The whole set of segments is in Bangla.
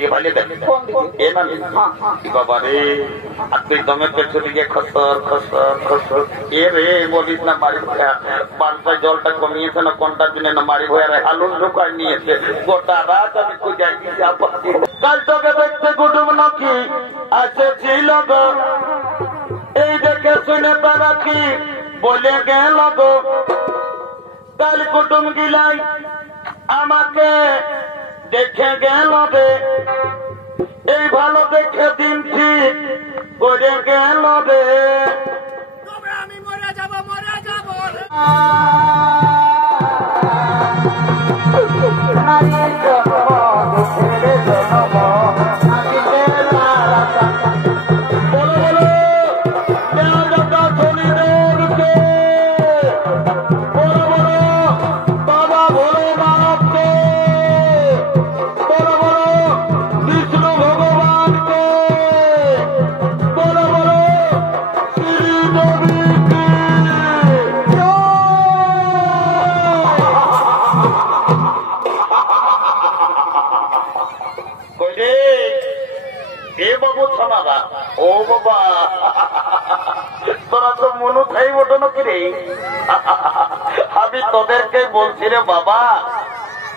ये वाले ये ना बाबा रे तुई दमे पेছনে গিয়ে খসর খসর খসর এ রে বলিস না মারি ভাইয়া বানটা জলটা কমিয়েছে না কোনটা দিনে না মারি ভাইয়া হালুন ঢুকাই নিয়েছে গোটা রাত আমি খুঁজাই দিছি আপত্তি কাল তোকে দেখতে কুটুম নাকি আছে ছিল গো এই দেখে শুনে তারা কি বলে গেল গো কাল কুটুম গিলাই আমাকে দেখে গেল রে এই ভালো দেখে দিন ঠিক করে গেল রে তবে আমি মরে যাব ও বাবা তোরা তো মনু খাই ওঠো নাকি রে আমি তোদেরকে বলছি রে বাবা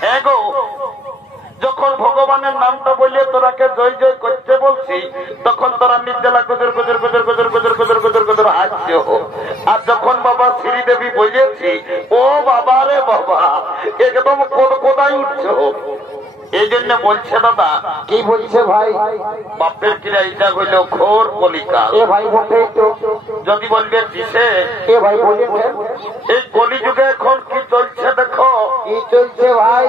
হ্যাঁ গো যখন ভগবানের নামটা বলিয়ে তোরাকে জয় জয় করতে বলছি তখন তোরা নির্জলা গুজর গুজর গুজর গুজর গুজর গুজর গুজর গুজর হাসছে আর যখন বাবা শ্রীদেবী বলেছি ও বাবা রে বাবা একদম কোদায় উঠছো এই জন্য বলছে দাদা কি বলছে ভাই বাপের কিরা এটা হইল ঘোর কলিকাল এ ভাই বলতে তো যদি বলবে কিসে এ ভাই বলেছেন এই কলিযুগে এখন কি চলছে দেখো কি চলছে ভাই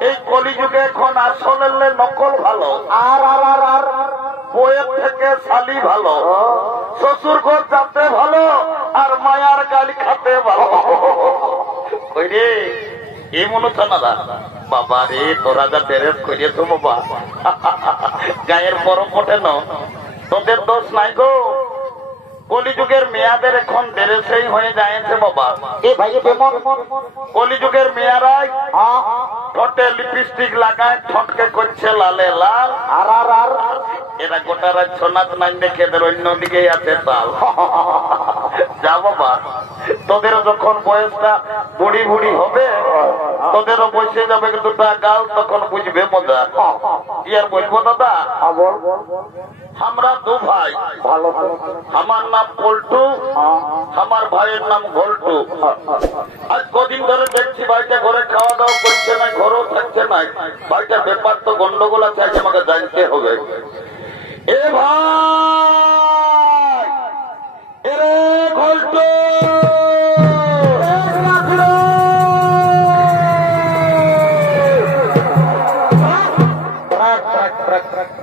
এই কলিযুগে এখন আসলের নকল ভালো আর আর আর আর বইয়ের থেকে শালি ভালো শ্বশুর ঘর যাতে ভালো আর মায়ার গালি খাতে ভালো ওই রে এই মনে হচ্ছে না দাদা বাবা রে তোরা যা ড্রেস করিয়েছ বাবা গায়ের বরফ ওঠে না তোদের দোষ নাই গো কলিযুগের মেয়াদের এখন ড্রেসেই হয়ে যায়ছে বাবা এ ভাই কেমন কলিযুগের মেয়ারাই ঠোঁটে লিপস্টিক লাগায় ঠোঁটকে করছে লালে লাল আর আর আর এরা গোটা রাত সোনাত নাই দেখে এদের অন্যদিকেই আছে তাল যা বাবা তোদেরও যখন বয়সটা বুড়ি বুড়ি হবে তোদেরও বসে যাবে দুটা গাল তখন বুঝবে মজা কি আর বলবো দাদা আমরা দু ভাই ভালো আমার নাম পল্টু আমার ভাইয়ের নাম ঘোলটু আজ কদিন ধরে দেখছি ভাইটা ঘরে খাওয়া দাওয়া করছে না ঘরেও থাকছে না ভাইটা ব্যাপার তো গন্ডগোল আছে আজ আমাকে জানতে হবে এ ভাই এরে ঘোলটু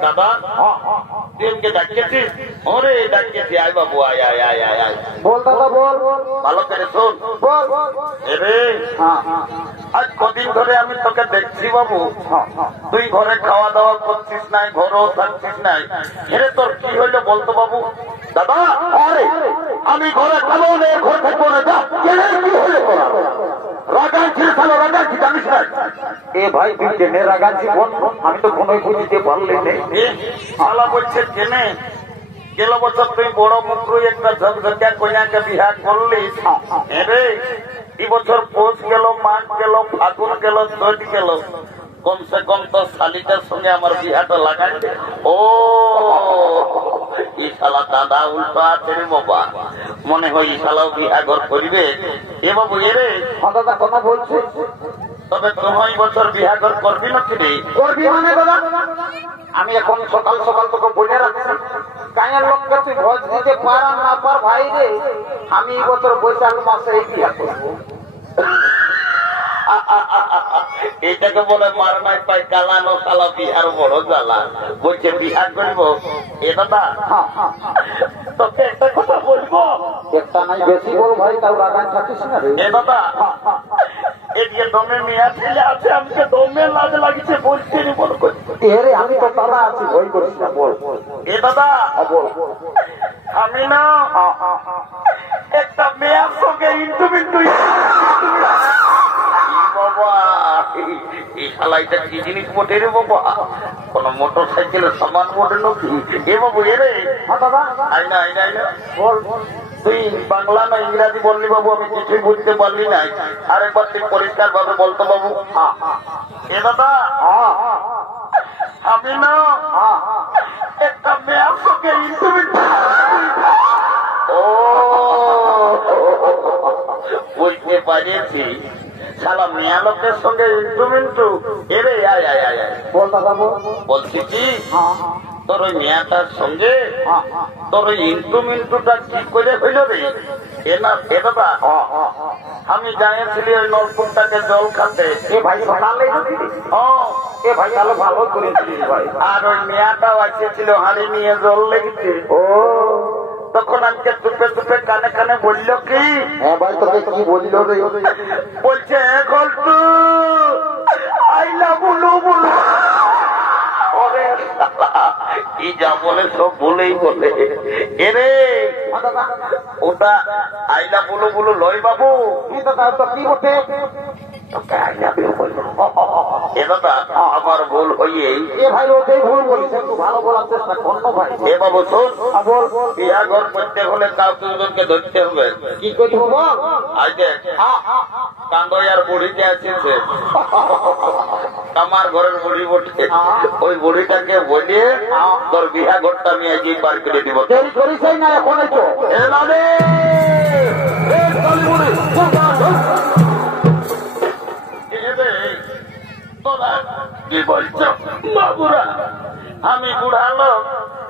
দাদা দিনকে ডাকিয়েছিস ওরে ডাকিয়েছি আয় বাবু আয় আয় আয় আয় আয় বল দাদা বল ভালো করে শোন বল এরে আজ কদিন ধরে আমি তোকে দেখছি বাবু তুই ঘরে খাওয়া দাওয়া করছিস নাই ঘরেও থাকছিস নাই এরে তোর কি হইলো বলতো বাবু দাদা আরে আমি ঘরে খাবো না ঘর থাকবো না যা কি হইলো রাগাচ্ছি তাহলে রাগাচ্ছি জানিস না এ ভাই তুই জেনে রাগাচ্ছি বল আমি তো কোনোই বুঝতে পারলি না শালা বলছে কেনে গেল বছর তুই বড় মুখ একটা ঝকঝকা কন্যাকে বিহার করলিস রে এই বছর পৌষ গেল মাঘ গেল ফাগুন গেল চৈত গেল কমসে কম তো শালিটার সঙ্গে আমার বিহাটা লাগাই ও ই শালা দাদা উল্টো আছে রে বাবা মনে হয় ই শালাও বিহা ঘর করিবে এ বাবু এরে দাদা কথা বলছিস তবে তুমি বছর বিহা ঘর করবি না কিনে করবি মানে দাদা আমি এখন সকাল সকাল তোকে বলে রাখছি গাঁয়ের লোককে তুই ভোজ দিতে পার আর না পার ভাই রে আমি এই বছর বৈশাখ মাসে এই বিয়া করবো এটাকে বলে মার নাই পাই কালানো সালা বিহার বড় জ্বালা বলছে বিহার করবো এ দাদা তোকে একটা কথা বলবো একটা নাই বেশি বল ভাই তাও রাগান থাকিস না রে এ দাদা এদিকে দমে মেয়া ছেলে আছে আমাকে দমে লাজ লাগিছে বলছি নি বল এরে আমি তো দাদা আছি ভয় করিস না বল এ দাদা বল আমি না একটা মেয়ার সঙ্গে ইন্টু বাবা এই শালা এটা কি জিনিস বটে রে বাবা? কোন মোটর সাইকেলের সামান বটে নাকি? এ বাবু এরে আইনা আইনা আইনা বল, তুই বাংলা না ইংরাজি বললি বাবু? আমি কিছুই বুঝতে পারলি না। আরেকবার তুই পরিষ্কার ভাবে বলতো বাবু। এ দাদা, আমি না একটা মেয়ের সঙ্গে ও বুঝতে পারিয়েছি, শালা মেয়া লোকের সঙ্গে ইন্ট্রুমেন্টু। এরে আয় আয় আয় আয় বল দাদা বল। বলছি কি, তোর ওই মেয়াটার সঙ্গে তোর ওই ইন্ট্রুমেন্টুটা কি করে হইল রে? এ না এ দাদা, আমি জানিয়েছিলি ওই নলকূপটাকে জল খাতে। এ ভাই এ ভাই তাহলে ভালো করেছিলিস ভাই। আর ওই মেয়াটাও আসেছিল হাঁড়ি নিয়ে জল লেগেছে। ও তখন আমাকে চুপে চুপে কানে কানে বলল কি, হ্যাঁ ভাই তোকে কি বলল রে? বলছে ঘন্টু আইলা বলো বলো। কি যা বলে সব বলেই বলে। এরে ওটা আইলা বলো বলো লয় বাবু। কি বটে? এ দাদা আমার ভুল হইয়েই। এ ভাই ওটাই ভুল বলিস, একটু ভালো বলার চেষ্টা কর না ভাই। এ বাবু শোন, বল। বিয়া ঘর করতে হলে কাউকে দুজনকে ধরতে হবে। কি করতে হবে? আজ দেখ কান্দয়ার বুড়িতে আছে, আমার ঘরের বুড়ি বটে। ওই বুড়িটাকে বলিয়ে তোর বিয়া ঘরটা আমি আজই পার করে দিব। দেরি করিস না এখন তো। কি বলছ বাবুরা? আমি বুড়া লোক,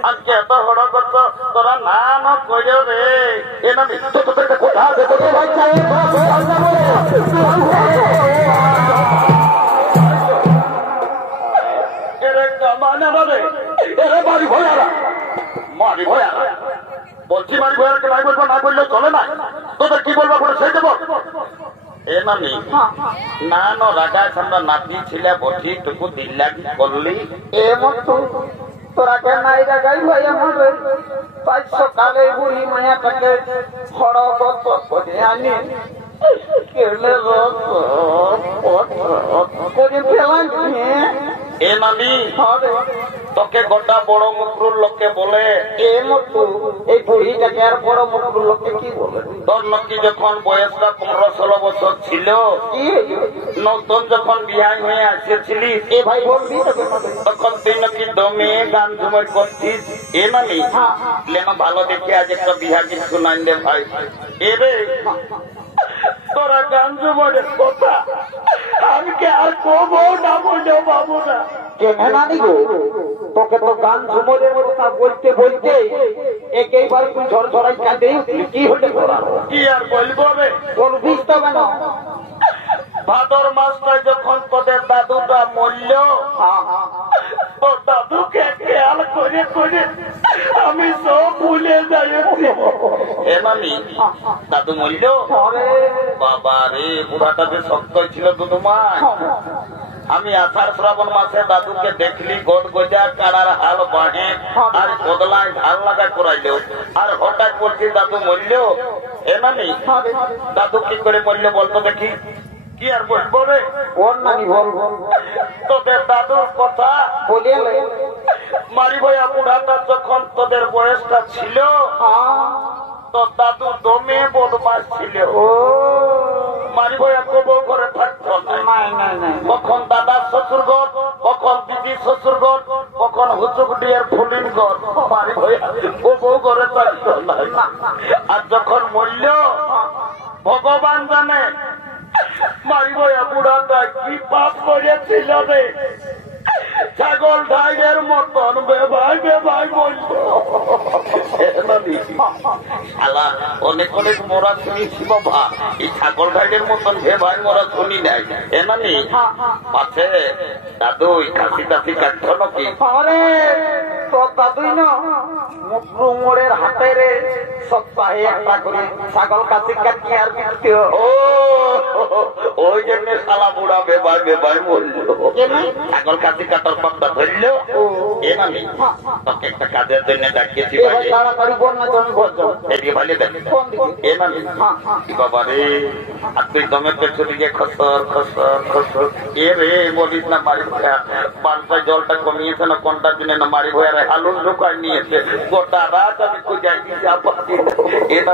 আজকে এত বড় করত, তোরা না না করে রে। এ না কোথা বলছি মারি ভয়ারকে নাই বলবো, না বললে চলে না। তোদের কি বলবো বলে সেই দেবো? এ নামি না না রাগা আমরা নাতি ছিলা বটি টুকু দিল্লাগি করলি। এ মতো তোরা কেন নাই রাগাই ভাই আমার? তাই সকালে বুড়ি মায়াটাকে খড়গ করে আনি কেলে করে ফেলান। এ নামি তোকে গোটা বড় মুখরুর লোককে বলে। এ মতো এই বুড়িটাকে আর বড় মুখরুর লোককে কি বলে? তোর নাকি যখন বয়সটা 15-16 বছর ছিল, নতুন যখন বিয়ে হয়ে আসেছিলি, এ ভাই বলবি তখন তুই নাকি দমে গান ঝুমার করছিস। এ নামি লেন ভালো দেখে আজ একটা বিহা কিছু নাই দে ভাই। এরে তোরা গান ঝুমারের কথা আমি কে আর কবো না বললো বাবু না। কেনানি গো, তোকে তো গান ঝুমরের কথা বলতে বলতে একেবার তুই ঝরঝরাই কাঁদে উঠলি। কি হলে কি আর বলবো রে? বলবিস তো কেন? ভাদর মাসটায় যখন তোদের দাদুটা মরল, তো দাদুকে খেয়াল করে করে আমি সব ভুলে যাই। এমানি দাদু মরল, বাবা রে বুড়াটা যে শক্ত ছিল দুদুমায়। আমি আষাঢ় শ্রাবণ মাসে দাদুকে দেখলি গোদ গোজা কাড়ার হাল বাঁহে আর বদলায় ঢাল লাগা করাইল। আর হঠাৎ বলছি দাদু মরল। এমানি দাদু কি করে মরল বলতো দেখি? কি আর বলবো রে? ওর নানি বল। তোদের দাদুর কথা বলে মারি ভাইয়া বুড়াটা যখন তোদের বয়সটা ছিল, তো দাদু দমে বদমাস ছিল। মারি ভাইয়া কবো করে থাকতো না। কখন দাদার শ্বশুর ঘর, কখন দিদি শ্বশুর ঘর, কখন হুচুক ডিয়ার ফুলিন ঘর, মারি ভাইয়া কবো করে থাকতো না। আর যখন মরল ভগবান জানে মারি ভাইয়া বুড়াটা কি পাপ করেছিল রে। ছাগল ঢাইয়ের মতন বেভাই বেভাই বলল। অনেক অনেক মোরা শুনেছি বাবা, এই ছাগল ঢাইয়ের মতন বেভাই মোরা শুনি নাই। এনানি পাশে দাদু কাশি টাশি কাটছ নাকি? তোর দাদুই না মুকরু মোড়ের হাতে রে সপ্তাহে একটা করে ছাগল কাশি কাটি আর বিকতে। ওই জন্য শালা বুড়া বেভাই বেভাই বললো। ছাগল কাশি কাটার পাত্তা ধরল। এ নামি তোকে একটা কাজের জন্য ডাকিয়েছি। তাড়াতাড়ি বল না, তোর আমি ঘর যাবো। এদিকে ভালো দেখ কোন দিকে? এ না বাবা রে আর তুই দমে পেছনে গিয়ে খসর খসর খসর এ রে বলিস না মারি ভয়া বালসায় জলটা কমিয়েছে না কোনটা দিনে না মারি ভয়া রে হালুন ঢুকায় নিয়েছে গোটা রাত আমি খুঁজাই দিয়েছি আপত্তি এ না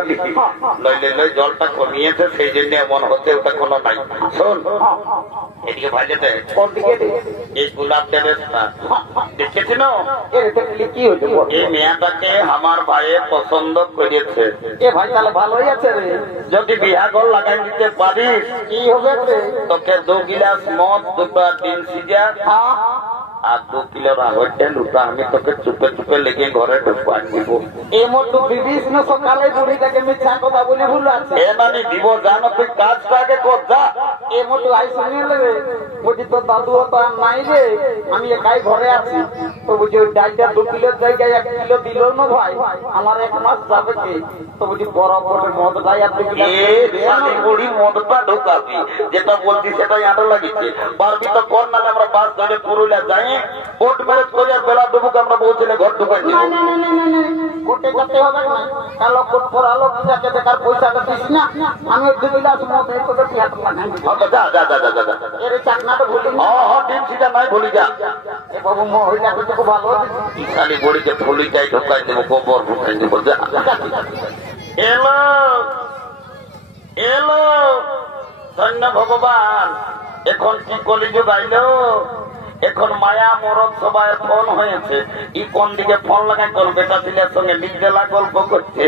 লইলে লই জলটা কমিয়েছে সেই জন্য এমন হচ্ছে ওটা কোনো নাই শোন এদিকে ভালো দেখ কোন দিকে? এই গোলাপ দেবেস না দেখেছি না এর দেখলি কি হয়েছে? এই মেয়েটাকে আমার ভাইয়ে পছন্দ করেছে। এ ভাই তাহলে ভালোই আছে রে। যদি বিয়া ঘর লাগাই দিতে পারিস কি হবে রে? তোকে 2 গিলাস মদ 2টা ডিম সিজা আর 2 কিলো রাগর তেল উঠা আমি তোকে চুপে চুপে লেগে ঘরে ঢুকাই দিব। এই মতো বিবিস না সকালে বুড়িটাকে মিথ্যা কথা বলে ভুল আছে। এ মানে দিব জানো তুই কাজটা আগে কর যা। এই মতো আই শুনিয়ে নেবে বুঝি তোর দাদু তো আর নাই রে, আমি একাই ঘরে আছি। তো বুঝি ওই ডাইটা 2 কিলোর জায়গায় 1 কিলো দিল না ভাই, আমার 1 মাস যাবে কি? তো বুঝি বরাবরের মদ লাই আর 2 কিলো বুড়ি মদটা ঢুকাবি যেটা বলছি সেটাই আরো লাগিছে পারবি তো কর নাহলে আমরা বাস ধরে পুরুলিয়া যাই কোর্ট ম্যারেজ করে আর বেলা ডুবুক আমরা পৌঁছলে ঘর ঢুকাই দিব। কোর্টে যেতে হবে না, কালো কোর্ট পরালো যাকে দেখার পয়সাটা দিস না, আমি 2 গিলাস মদ এই তোকে পিয়াত লাগাই যা যা যা যা যা এর চাকনাটা ভুলি না। ডিম সিটা নাই ভুলি যা। এ বাবু মহিলাকে তো খুব ভালো খালি বড়িতে ফুলিটাই ঢোকাই দেবো গোবর ঢুকাই দেবো যা। এলো এলো ধন্য ভগবান এখন কি কলিযুগ আইলো এখন মায়া মরদ সবাই ফোন হয়েছে ই কোন দিকে ফোন লাগাই তোর বেটা ছেলের সঙ্গে নিজেলা গল্প করছে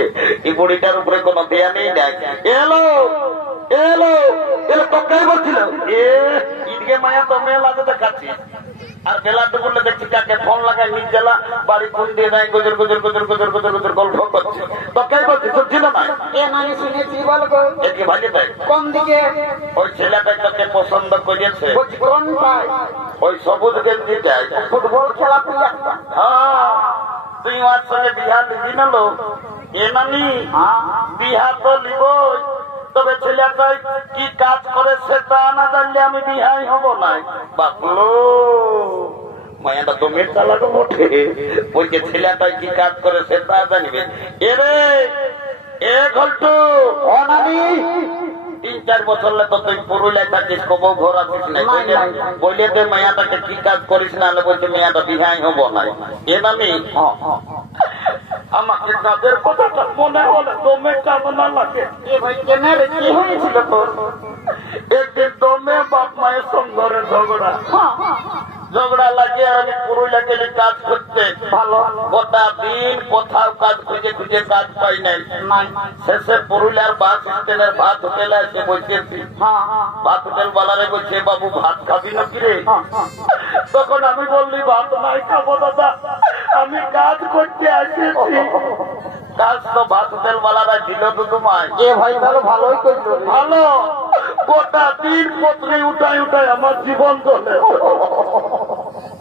এই বুড়িটার উপরে কোনো দেয়া নেই দেখ। এলো এলো এলো তোকে বলছিল ঈদকে মায়া তো মেলা দেখাচ্ছি আর বেলা দুপুরে দেখছি কাকে ফোন লাগাই নিজেলা বাড়ি ফোন দিয়ে দেয় গজর গজর গজর গজর গজর গজর গল্প করছে তোকে বলছি তোর ছিল না এ নানি শুনেছি বলবো এদিকে ভালো দেখ কোন দিকে? ওই ছেলেটাই তোকে পছন্দ করেছে বলছি কোনটাই? ওই সবুজ গেঞ্জিটাই ফুটবল খেলা প্রিয়। হ্যাঁ তুই ওর সঙ্গে বিহা দিবি না লো এ নানি বিহা তো নিবই তবে ছেলেটাই কি কাজ করে সেটা না জানলে আমি বিহাই হব না বাপলো মায়াটা তো মেয়েটা লাগো ওঠে বলছে ছেলেটাই কি কাজ করে সেটা জানিবে এরে এ ঘল্টু ও নানি 3-4 বছর তো তুই পুরুলিয়ায় থাকিস কবো ঘর আসিস না বলে দে মেয়াটাকে কি কাজ করিস না বলছে মেয়াটা বিহাই হব না এ নামি আমাকে তাদের কথাটা মনে হলে দমে কামনা লাগে। এ ভাই কেন রে কি হয়েছিল তোর? একদিন দমে বাপ মায়ের সঙ্গে ঝগড়া ঝগড়া লাগিয়ে আমি পুরুলিয়া গেলে কাজ করতে ভালো গোটা দিন কোথাও কাজ খুঁজে খুঁজে কাজ পাই নাই শেষে পুরুলিয়ার বাস স্ট্যান্ডের ভাত হোটেলে এসে বসেছি ভাত হোটেল বালারে বলছে বাবু ভাত খাবি না কি রে? তখন আমি বললি ভাত নাই খাবো দাদা আমি কাজ করতে আসেছি। কাজ তো ভাত হোটেল বালারা দিল তো তোমায়। এ ভাই তাহলে ভালোই করলো ভালো গোটা দিন পত্রে উঠাই উঠাই আমার জীবন চলে।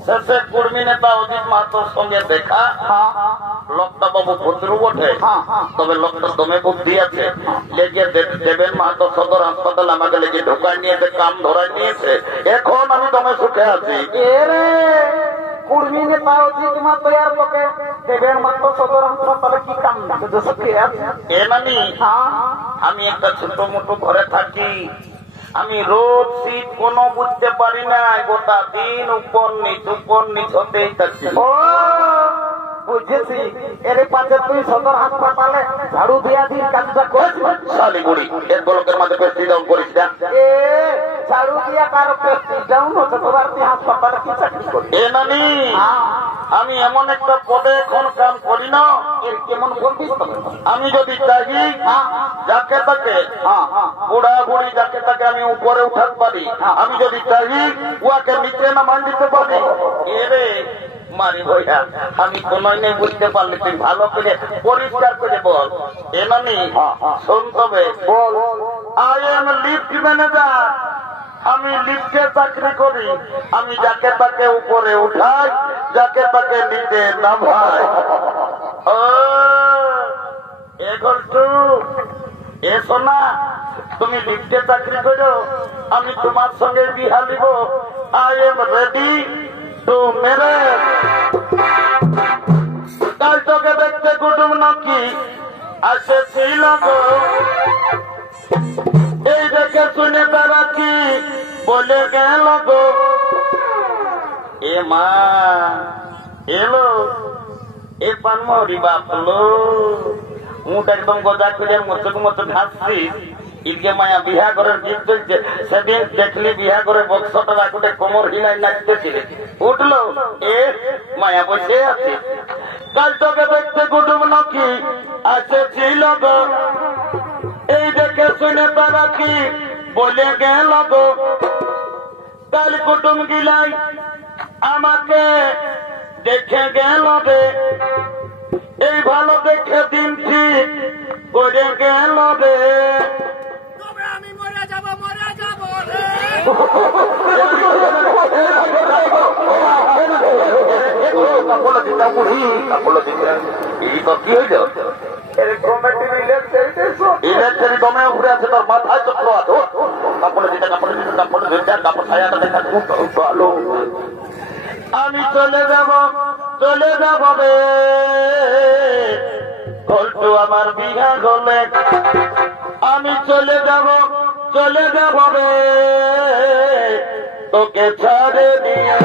শেষে কর্মী নেতা অজিত মাহাতোর সঙ্গে দেখা লোকটা বাবু ভদ্রু বটে তবে লোকটা দমে বুদ্ধি আছে লেগে দেবেন মাহাতো সদর হাসপাতাল আমাকে লেগে ঢোকায় নিয়েছে কাম ধরাই নিয়েছে এখন আমি দমে সুখে আছি। এরে কুর্মী নেতা অজিত মাহাতো আর তোকে দেবেন মাহাতো সদর হাসপাতালে কি কাম সুখে আছে? এ নানি আমি একটা ছোট মোটো ঘরে থাকি আমি রোদ শীত কোনো বুঝতে পারি না গোটা দিন উপর নিচ হতেই থাকি। ও বুঝেছি এর পাশে তুই সদর হাসপাতালে ঝাড়ু দিয়া দিয়ে কাজটা করছিস শালি বুড়ি এর গোলকের মাঝে পেস্টি ডাউন করিস না। এ ঝাড়ু দিয়া কারো পেস্টি ডাউন হচ্ছে তোমার তুই হাসপাতালে কি চাকরি করবি? এ নানি আমি এমন একটা পদে এখন কাম করি না এর কেমন বলবিস তবে? আমি যদি চাই যাকে তাকে বুড়া বুড়ি যাকে তাকে আমি উপরে উঠাতে পারি আমি যদি চাই উহাকে নিচে নামান দিতে পারি। এরে মারি ভইয়া আমি কোন নেই বুঝতে পারলি তুই ভালো করে পরিষ্কার করে বল। এ নানি শোন তবে বল আই এম লিফট ম্যানেজার আমি লিফটে চাকরি করি আমি যাকে তাকে উপরে উঠাই যাকে তাকে নিচে নামাই। এ সোনা তুমি লিফটে চাকরি করো আমি তোমার সঙ্গে বিহা দিব I am ready to marriage. কাল তোকে দেখতে কুটুম নাকি আসেছিল গো এই দেখে শুনে তারা কি বলে গেল গো এ মা এলো এ পানমরি বাপলো মুখ একদম গজা করে মচক মচক হাসছি ঈদকে মায়া বিহা করে গীত চলছে সেদিন দেখলি বিহা করে বক্সটা রাখুটে কোমর হিলাই নাচতেছিল উঠলো এ মায়া বসে আছে কাল তোকে দেখতে কুটুম নাকি আসেছিল গো এই দেখে শুনে তারা কি বলে গেল গো কাল কুটুম গিলাই আমাকে দেখে গেল রে এই ভালো দেখে দিন ঠিক করে গেল রে তবে আমি মরে যাব রে কি হইল ইলেকট্রিক দমে ঘুরে আছে তোর মাথায় চক্র আছে কাপড় দিতে কাপড় ছায়াটা দেখা আলো আমি চলে যাব রে ঘটু আমার বিহা হলে আমি চলে যাব রে তোকে ছাড়ে দিয়ে